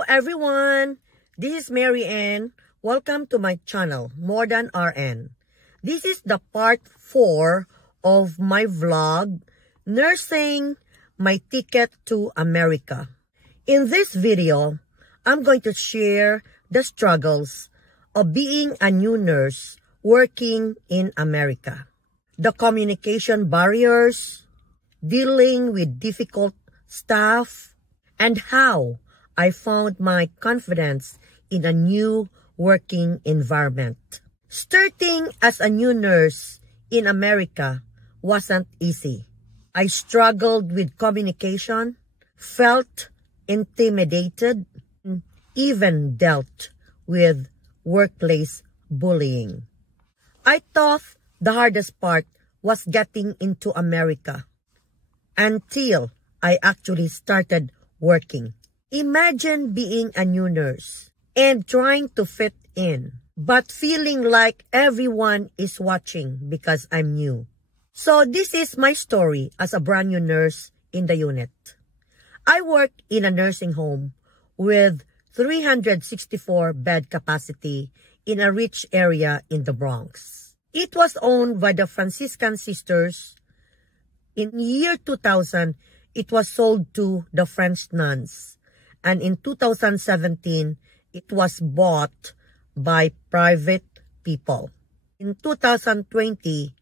Hello everyone, this is Mary Ann. Welcome to my channel, More Than RN. This is the part 4 of my vlog, Nursing My Ticket to America. In this video, I'm going to share the struggles of being a new nurse working in America. The communication barriers, dealing with difficult staff, and how I found my confidence in a new working environment. Starting as a new nurse in America wasn't easy. I struggled with communication, felt intimidated, and even dealt with workplace bullying. I thought the hardest part was getting into America until I actually started working. Imagine being a new nurse and trying to fit in, but feeling like everyone is watching because I'm new. So this is my story as a brand new nurse in the unit. I work in a nursing home with 364 bed capacity in a rich area in the Bronx. It was owned by the Franciscan Sisters. In year 2000, it was sold to the French nuns. And in 2017, it was bought by private people. In 2020,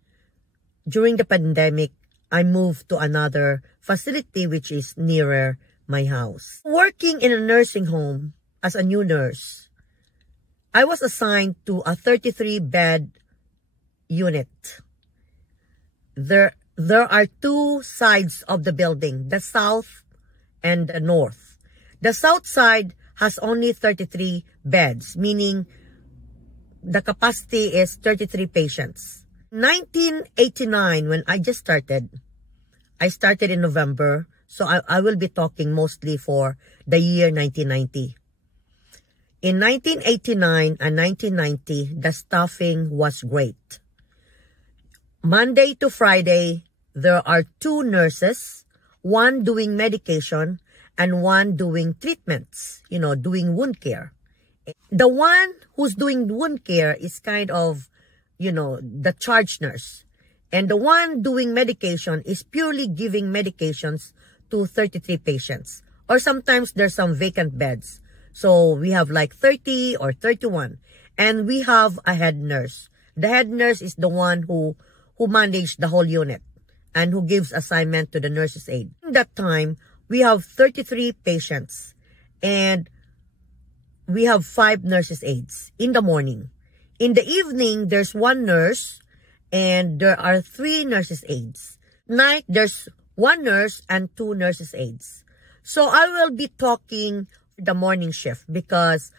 during the pandemic, I moved to another facility which is nearer my house. Working in a nursing home as a new nurse, I was assigned to a 33-bed unit. There are two sides of the building, the south and the north. The south side has only 33 beds, meaning the capacity is 33 patients. 1989, when I just started, I started in November, so I will be talking mostly for the year 1990. In 1989 and 1990, the staffing was great. Monday to Friday, there are 2 nurses, one doing medication, and one doing treatments, doing wound care. The one who's doing wound care is kind of, the charge nurse. And the one doing medication is purely giving medications to 33 patients. Or sometimes there's some vacant beds. So we have like 30 or 31. And we have a head nurse. The head nurse is the one who managed the whole unit and who gives assignment to the nurse's aide. In that time, we have 33 patients and we have 5 nurses' aides in the morning. In the evening, there's 1 nurse and there are 3 nurses' aides. Night, there's 1 nurse and 2 nurses' aides. So I will be talking the morning shift because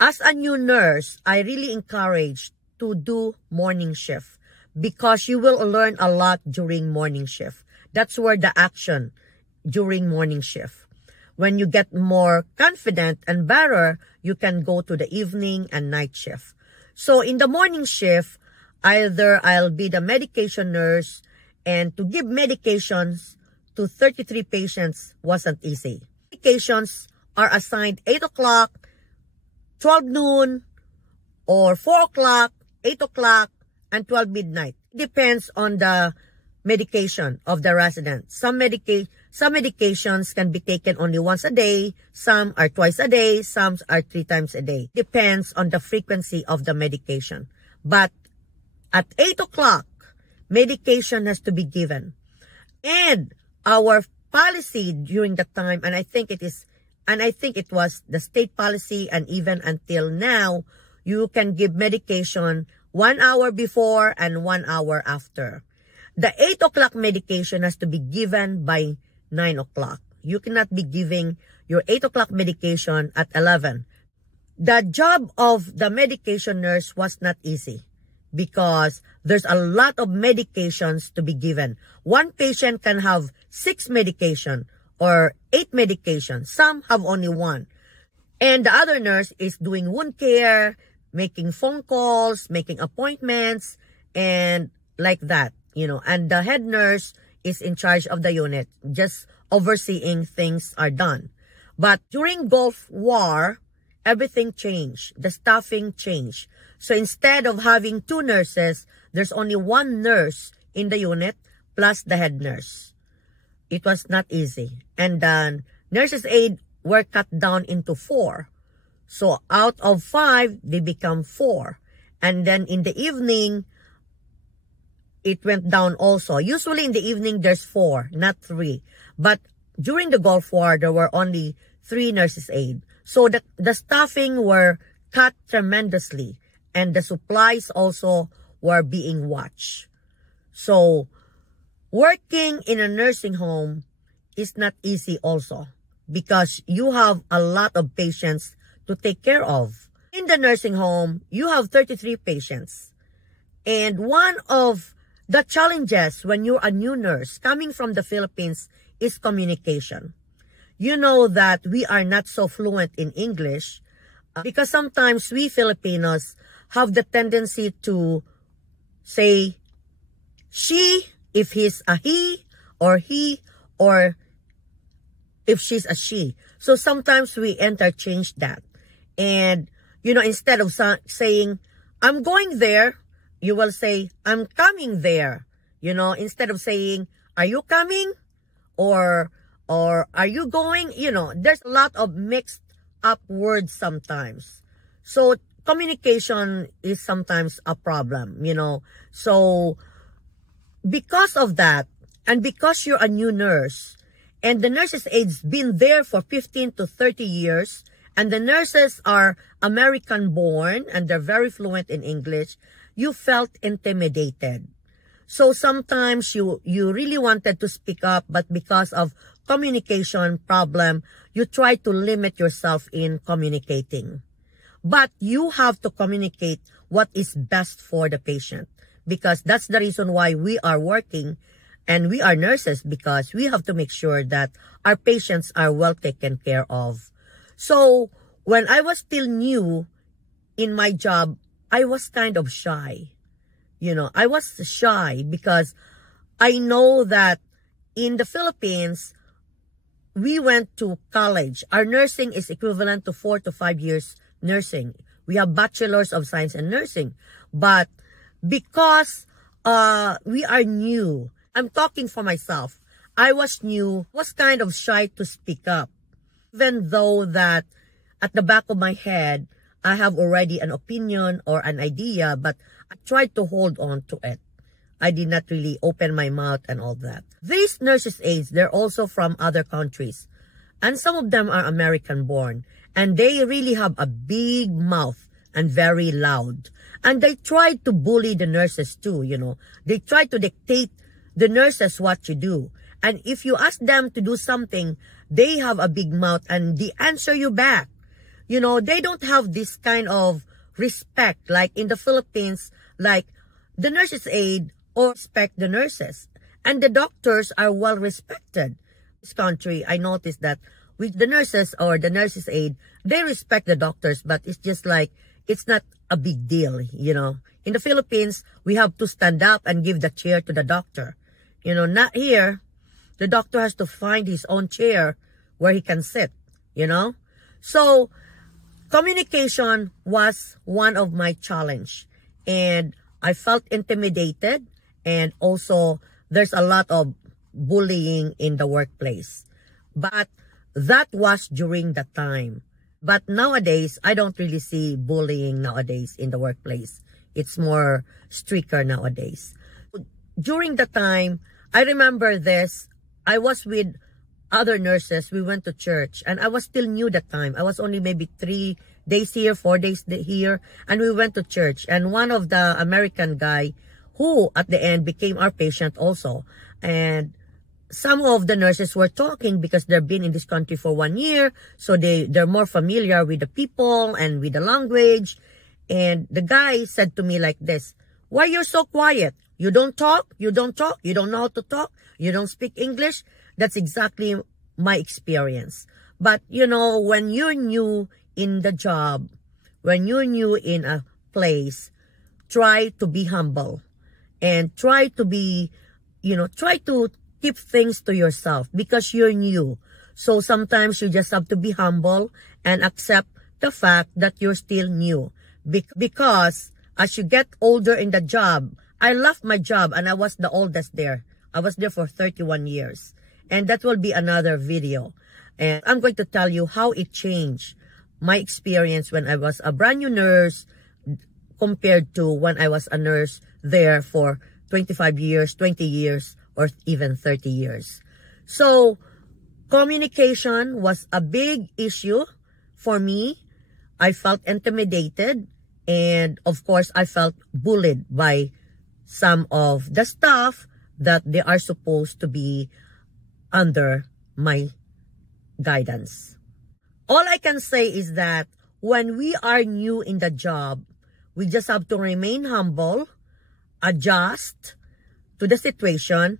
as a new nurse, I really encourage to do morning shift because you will learn a lot during morning shift. That's where the action during morning shift. When you get more confident and better, you can go to the evening and night shift. So in the morning shift, either I'll be the medication nurse, and to give medications to 33 patients wasn't easy. Medications are assigned 8 o'clock, 12 noon, or 4 o'clock, 8 o'clock, and 12 midnight. Depends on the medication of the resident. Some medications can be taken only once a day, some are twice a day, some are 3 times a day. Depends on the frequency of the medication. But at 8 o'clock, medication has to be given. And our policy during that time, and I think it was the state policy, and even until now, you can give medication 1 hour before and 1 hour after. The 8 o'clock medication has to be given by 9 o'clock. You cannot be giving your 8 o'clock medication at 11. The job of the medication nurse was not easy because there's a lot of medications to be given. One patient can have 6 medication or 8 medications. Some have only 1. And the other nurse is doing wound care, making phone calls, making appointments, and like that. And the head nurse is in charge of the unit, just overseeing things are done. But during Gulf War, everything changed. The staffing changed. So instead of having 2 nurses, there's only 1 nurse in the unit plus the head nurse. It was not easy. And then nurses' aid were cut down into 4. So out of 5, they become 4. And then in the evening, it went down also. Usually in the evening, there's 4, not 3. But during the Gulf War, there were only 3 nurses' aid. So the staffing were cut tremendously. And the supplies also were being watched. So working in a nursing home is not easy also, because you have a lot of patients to take care of. In the nursing home, you have 33 patients. And one of the challenges when you're a new nurse coming from the Philippines is communication. You know that we are not so fluent in English because sometimes we Filipinos have the tendency to say she if he's a he, or if she's a she. So sometimes we interchange that. And, you know, instead of saying, I'm going there, you will say, I'm coming there. You know, instead of saying, are you coming? Or are you going? You know, there's a lot of mixed up words sometimes. So communication is sometimes a problem, you know. So because of that, and because you're a new nurse, and the nurses' aid's been there for 15 to 30 years, and the nurses are American born, and they're very fluent in English, you felt intimidated. So sometimes you really wanted to speak up, but because of communication problem, you try to limit yourself in communicating. But you have to communicate what is best for the patient, because that's the reason why we are working and we are nurses, because we have to make sure that our patients are well taken care of. So when I was still new in my job, I was kind of shy. You know, I was shy because I know that in the Philippines, we went to college. Our nursing is equivalent to 4 to 5 years nursing. We have bachelors of science in nursing. But because we are new, I'm talking for myself. I was new, was kind of shy to speak up. Even though that at the back of my head, I have already an opinion or an idea, but I tried to hold on to it. I did not really open my mouth and all that. These nurses' aides, they're also from other countries. And some of them are American born. And they really have a big mouth and very loud. And they try to bully the nurses too, you know. They try to dictate the nurses what to do. And if you ask them to do something, they have a big mouth and they answer you back. You know, they don't have this kind of respect like in the Philippines, like the nurses' aide or respect the nurses. And the doctors are well respected. In this country, I noticed that with the nurses or the nurses' aide, they respect the doctors, but it's just like, it's not a big deal, you know. In the Philippines, we have to stand up and give the chair to the doctor. You know, not here. The doctor has to find his own chair where he can sit, you know. So, communication was one of my challenge. And I felt intimidated. And also, there's a lot of bullying in the workplace. But that was during the time. But nowadays, I don't really see bullying nowadays in the workplace. It's more stricter nowadays. During the time, I remember this. I was with other nurses. We went to church. And I was still new that time. I was only maybe 3 days here, 4 days here. And we went to church. And one of the American guy, who at the end became our patient also. And some of the nurses were talking because they've been in this country for 1 year. So they're more familiar with the people and with the language. And the guy said to me like this, "Why you're so quiet? You don't talk? You don't talk? You don't know how to talk? You don't speak English?" That's exactly my experience. But, you know, when you're new in the job, when you're new in a place, try to be humble. And try to be, you know, try to keep things to yourself because you're new. So sometimes you just have to be humble and accept the fact that you're still new. Because as you get older in the job, I love my job and I was the oldest there. I was there for 31 years. And that will be another video. And I'm going to tell you how it changed my experience when I was a brand new nurse compared to when I was a nurse there for 25 years, 20 years, or even 30 years. So, communication was a big issue for me. I felt intimidated, and of course, I felt bullied by some of the staff that they are supposed to be under my guidance. All I can say is that when we are new in the job, we just have to remain humble, adjust to the situation.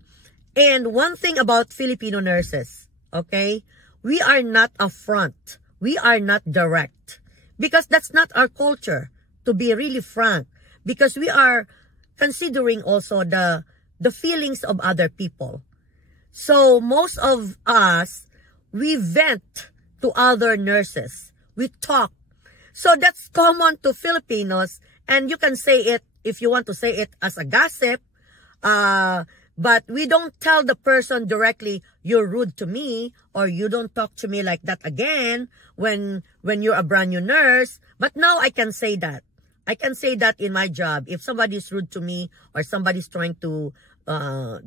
And one thing about Filipino nurses, okay, we are not upfront. We are not direct. Because that's not our culture, to be really frank. Because we are considering also the feelings of other people. So most of us, we vent to other nurses. We talk. So that's common to Filipinos. And you can say it, if you want to say it as a gossip, but we don't tell the person directly, you're rude to me, or you don't talk to me like that again when you're a brand new nurse. But now I can say that. I can say that in my job. If somebody's rude to me or somebody's trying to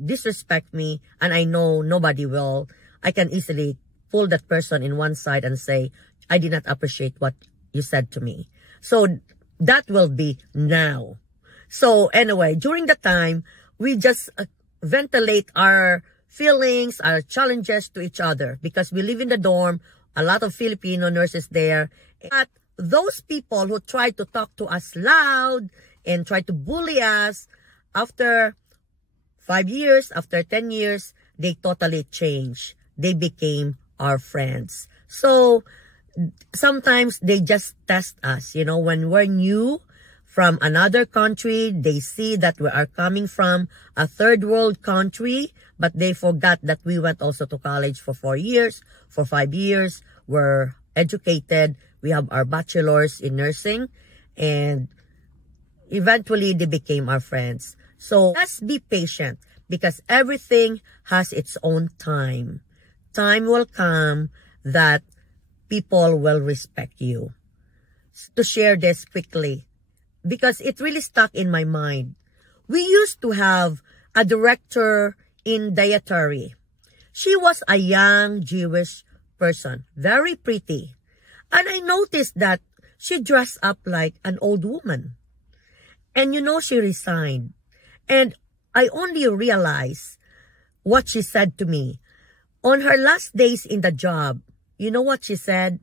disrespect me and I know nobody will, I can easily pull that person in one side and say, I did not appreciate what you said to me. So that will be now. So anyway, during the time, we just ventilate our feelings, our challenges to each other because we live in the dorm, a lot of Filipino nurses there. But those people who try to talk to us loud and try to bully us, after 5 years, after 10 years, they totally changed. They became our friends. So sometimes they just test us. You know, when we're new from another country, they see that we are coming from a third world country, but they forgot that we went also to college for 4 years, for 5 years. We're educated. We have our bachelors in nursing, and eventually they became our friends. So let's be patient because everything has its own time. Time will come that people will respect you. To share this quickly, because it really stuck in my mind. We used to have a director in dietary. She was a young Jewish person, very pretty. And I noticed that she dressed up like an old woman. And you know, she resigned. And I only realized what she said to me. On her last days in the job, you know what she said?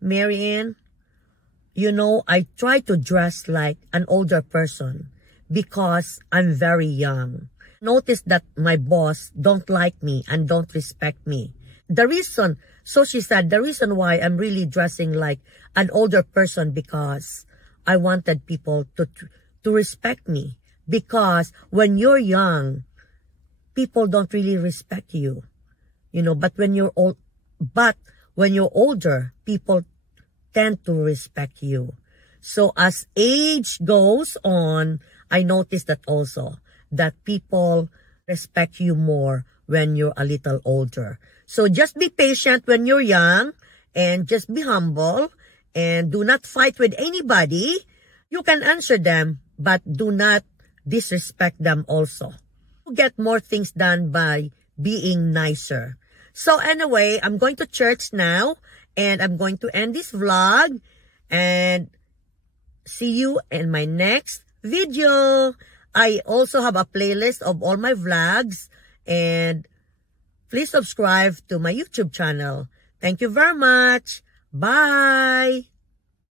Marianne, you know, I try to dress like an older person because I'm very young. Notice that my boss don't like me and don't respect me. The reason, so she said, the reason why I'm really dressing like an older person because I wanted people to respect me. Because when you're young, people don't really respect you. You know, but when you're old, but when you're older, people tend to respect you. So as age goes on, I noticed that also, that people respect you more when you're a little older. So just be patient when you're young and just be humble and do not fight with anybody. You can answer them, but do not disrespect them also. You get more things done by being nicer. So anyway, I'm going to church now and I'm going to end this vlog and see you in my next video. I also have a playlist of all my vlogs and please subscribe to my YouTube channel. Thank you very much. Bye.